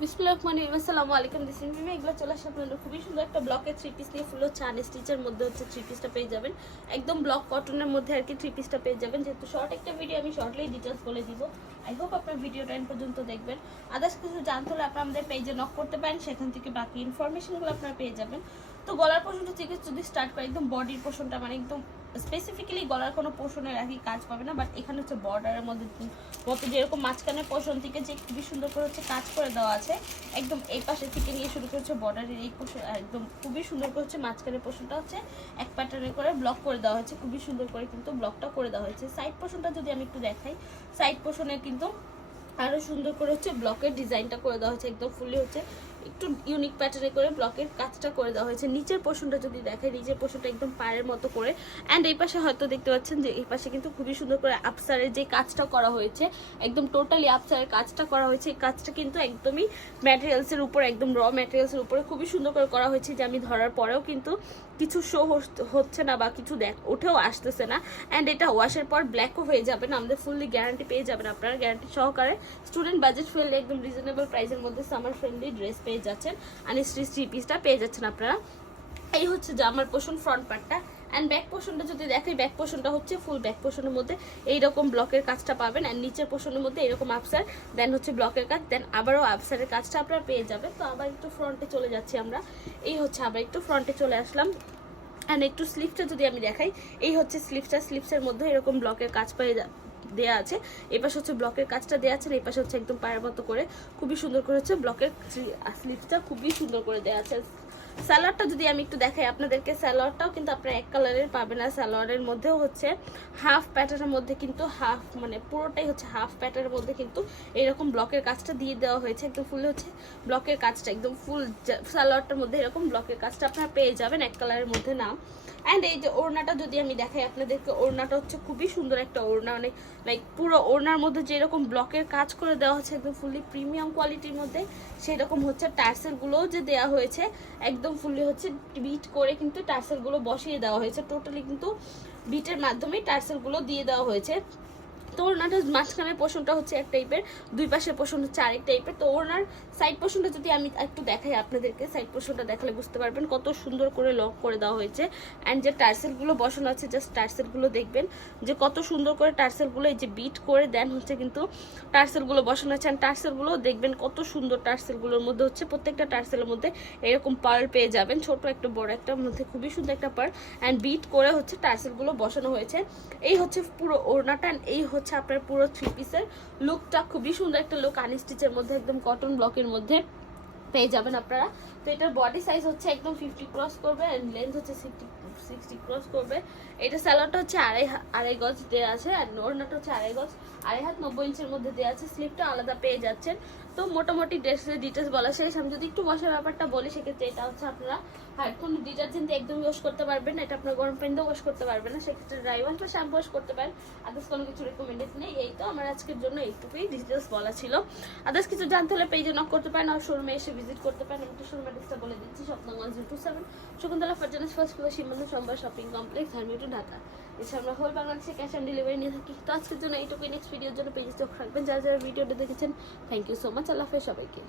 বিসমিল্লাহির রহমানির রহিম। আসসালামু আলাইকুম। দিস ইজ মিমি। এগুলো চলে আসে আপনাদের খুবই সুন্দর একটা ব্লকের থ্রি পিস নিয়ে, ফুল হচ্ছে আনস্টিচের মধ্যে হচ্ছে থ্রি পিসটা পেয়ে যাবেন। একদম ব্লক কটনের মধ্যে আর কি থ্রি পিসটা পেয়ে যাবেন। যেহেতু শর্ট একটা ভিডিও, আমি শর্টলি ডিটেলস বলে দিব। আই হোপ আপনার ভিডিওটা এন্ড পর্যন্ত দেখবেন। আদার্স কিছু জানতে হলে আপনারা আমাদের পেজে নক করতে পারেন, সেখান থেকে বাকি ইনফরমেশনগুলো আপনারা পেয়ে যাবেন। তো গলার পোর্শনটা থেকে যদি স্টার্ট করে, একদম বডির পোর্শনটা মানে একদম স্পেসিফিক্যালি গলার কোনো পোর্শনের আর কি কাজ পাবে না, বাট এখানে হচ্ছে বর্ডারের মধ্যে মতো যেরকম মাঝখানের পোর্শন থেকে যে খুবই সুন্দর করে হচ্ছে কাজ করে দেওয়া আছে। একদম এই পাশে থেকে নিয়ে শুরু করেছে বর্ডারের এই পোর্শন, একদম খুবই সুন্দর করে হচ্ছে মাঝখানের পোর্শনটা হচ্ছে এক প্যাটার্নে করে ব্লক করে দেওয়া হয়েছে। খুবই সুন্দর করে কিন্তু ব্লকটা করে দেওয়া হয়েছে। সাইড পোর্শনটা যদি আমি একটু দেখাই, সাইড পোর্শনে কিন্তু আরও সুন্দর করে হচ্ছে ব্লকের ডিজাইনটা করে দেওয়া হয়েছে। একদম ফুলি হচ্ছে একটু ইউনিক প্যাটার্নে করে ব্লকের কাজটা করে দেওয়া হয়েছে। নিচের পোর্শনটা যদি দেখে, নিচের পোর্শনটা একদম পায়ের মতো করে, অ্যান্ড এই পাশে হয়তো দেখতে পাচ্ছেন যে এই পাশে কিন্তু খুবই সুন্দর করে আপসারের যে কাজটা করা হয়েছে, একদম টোটালি আপসারের কাজটা করা হয়েছে। এই কাজটা কিন্তু একদমই ম্যাটেরিয়ালসের উপর, একদম র ম্যাটেরিয়ালসের উপরে খুবই সুন্দর করে করা হয়েছে, যে আমি ধরার পরেও কিন্তু কিছু শো হচ্ছে না বা কিছু উঠেও আসতেছে না। অ্যান্ড এটা ওয়াশের পর ব্ল্যাকও হয়ে যাবে না, আমাদের ফুললি গ্যারান্টি পেয়ে যাবেন আপনারা, গ্যারান্টি সহকারে। স্টুডেন্ট বাজেট ফ্রেন্ডলি, একদম রিজনেবল প্রাইসের মধ্যে সামার ফ্রেন্ডলি ড্রেস পেয়ে যাচ্ছেন, আর থ্রি পিসটা পেয়ে যাচ্ছেন আপনারা। এই হচ্ছে জামার পোর্শন, ফ্রন্ট পার্টটা। অ্যান্ড ব্যাক পোর্শনটা যদি দেখাই, ব্যাক পোর্শনটা হচ্ছে ফুল ব্যাক পোর্শনের মধ্যে এইরকম ব্লকের কাজটা পাবেন, অ্যান্ড নিচের পোর্শনের মধ্যে এরকম আপসার, দেন হচ্ছে ব্লকের কাজ, দেন আবারও আপসারের কাজটা আপনারা পেয়ে যাবেন। তো আবার একটু ফ্রন্টে চলে যাচ্ছি আমরা। এই হচ্ছে আবার একটু ফ্রন্টে চলে আসলাম। অ্যান্ড একটু স্লিভসটা যদি আমি দেখাই, এই হচ্ছে স্লিভসটা। স্লিভসের মধ্যে এরকম ব্লকের কাজ পেয়ে দেওয়া আছে। এই পাশে হচ্ছে ব্লকের কাজটা দেওয়া আছে, এই পাশে হচ্ছে একদম পায়ের মতো করে খুবই সুন্দর করে হচ্ছে ব্লকের স্লিভসটা খুবই সুন্দর করে দেওয়া আছে। সালোয়ারটা যদি আমি একটু দেখাই আপনাদেরকে, সালোয়ারটাও কিন্তু আপনারা এক কালারের পাবেন না। সালোয়ারের মধ্যেও হচ্ছে হাফ প্যাটার্নের মধ্যে কিন্তু হাফ, মানে পুরোটাই হচ্ছে হাফ প্যাটার্নের মধ্যে কিন্তু এরকম ব্লকের কাজটা দিয়ে দেওয়া হয়েছে। একদম ফুল হচ্ছে ব্লকের কাজটা, একদম ফুল সালোয়ারটার মধ্যে এরকম ব্লকের কাজটা আপনারা পেয়ে যাবেন, এক কালারের মধ্যে না। অ্যান্ড এই যে ওড়নাটা যদি আমি দেখাই আপনাদেরকে, ওড়নাটা হচ্ছে খুবই সুন্দর একটা ওড়না, মানে লাইক পুরো ওড়নার মধ্যে যেরকম ব্লকের কাজ করে দেওয়া হচ্ছে একদম ফুলি প্রিমিয়াম কোয়ালিটির মধ্যে, সেই রকম হচ্ছে টার্সেলগুলোও যে দেওয়া হয়েছে একদম ফুলি হচ্ছে বিট করে কিন্তু টার্সেলগুলো বসিয়ে দেওয়া হয়েছে। টোটালি কিন্তু বিটের মাধ্যমেই টার্সেলগুলো দিয়ে দেওয়া হয়েছে। তো ওড়নাটার মাঝখানের পোর্শনটা হচ্ছে এক টাইপের, দুই পাশের পোর্শন হচ্ছে আরেক টাইপের। তো ওড়নার সাইড পোর্শনটা যদি আমি একটু দেখাই আপনাদেরকে, সাইড পোর্শনটা দেখালে বুঝতে পারবেন কত সুন্দর করে লক করে দেওয়া হয়েছে। অ্যান্ড যে টার্সেলগুলো বসানো আছে, জাস্ট টার্সেলগুলো দেখবেন যে কত সুন্দর করে টার্সেলগুলো এই যে বিট করে দেন হচ্ছে কিন্তু টার্সেলগুলো বসানো আছে। অ্যান্ড টার্সেলগুলো দেখবেন কত সুন্দর, টার্সেলগুলোর মধ্যে হচ্ছে প্রত্যেকটা টার্সেলের মধ্যে এরকম পার্ল পেয়ে যাবেন, ছোট একটা বড় একটা মধ্যে খুবই সুন্দর একটা পার্ল, অ্যান্ড বিট করে হচ্ছে টার্সেলগুলো বসানো হয়েছে। এই হচ্ছে পুরো ওড়নাটা, এই হচ্ছে আপনার পুরো থ্রি পিসের লুকটা। খুবই সুন্দর একটা লুক, আনস্টিচের মধ্যে একদম কটন ব্লকের মধ্যে পেয়ে যাবেন আপনারা। তো এটার বডি সাইজ হচ্ছে একদম 50 ক্রস করবে, এন্ড লেন্থ হচ্ছে 60 ক্রস করবে। এটা স্যালোয়ারটা হচ্ছে আড়াই গজ দেওয়া আছে, আর ওড়নাটা হচ্ছে আড়াই গজ, আড়াই হাত 90 ইঞ্চের মধ্যে দেওয়া আছে। স্লিপটা আলাদা পেয়ে যাচ্ছেন। তো মোটামুটি ড্রেসের ডিটেলস বলা শেষ। আমি যদি একটু মশার ব্যাপারটা বলি, সেক্ষেত্রে এটা হচ্ছে আপনারা কোনো ডিটারজেন্ট একদম ওয়াশ করতে পারবেন না, এটা আপনার গরম পানি দিয়ে ওয়াশ করতে পারবেন না, সেক্ষেত্রে ড্রাই ওয়াশ বা শ্যাম্পু ওয়াশ করতে পারেন। আদার্স কোনো কিছু রেকমেন্ডেড নেই। এই তো আমার আজকের জন্য এইটুকুই ডিটেলস বলা ছিল। আদার্স কিছু জানতে হলে পেজে নক করতে পারেন, আর শোরুমে এসে ভিজিট করতে পারেন। আমি একটু শোরুম অ্যাড্রেসটা বলে দিচ্ছি। স্বপ্নগঞ্জ 027 শকুন্তলা ফার্জানাস ফার্স্ট ফ্লোর, সীমান্ত সম্ভার শপিং কমপ্লেক্স, ধার্মিটু, ঢাকা। এছাড়া আমরা হোল বাংলাদেশে ক্যাশ অন ডেলিভারি নিয়ে থাকি। তো আজকের জন্য এইটুকুই। নেক্সট ভিডিওর জন্য পেজে চোখ রাখবেন। যারা যারা ভিডিওটা দেখেছেন, থ্যাংক ইউ সো মাচ। আল্লাহ হাফেজ সবাইকে।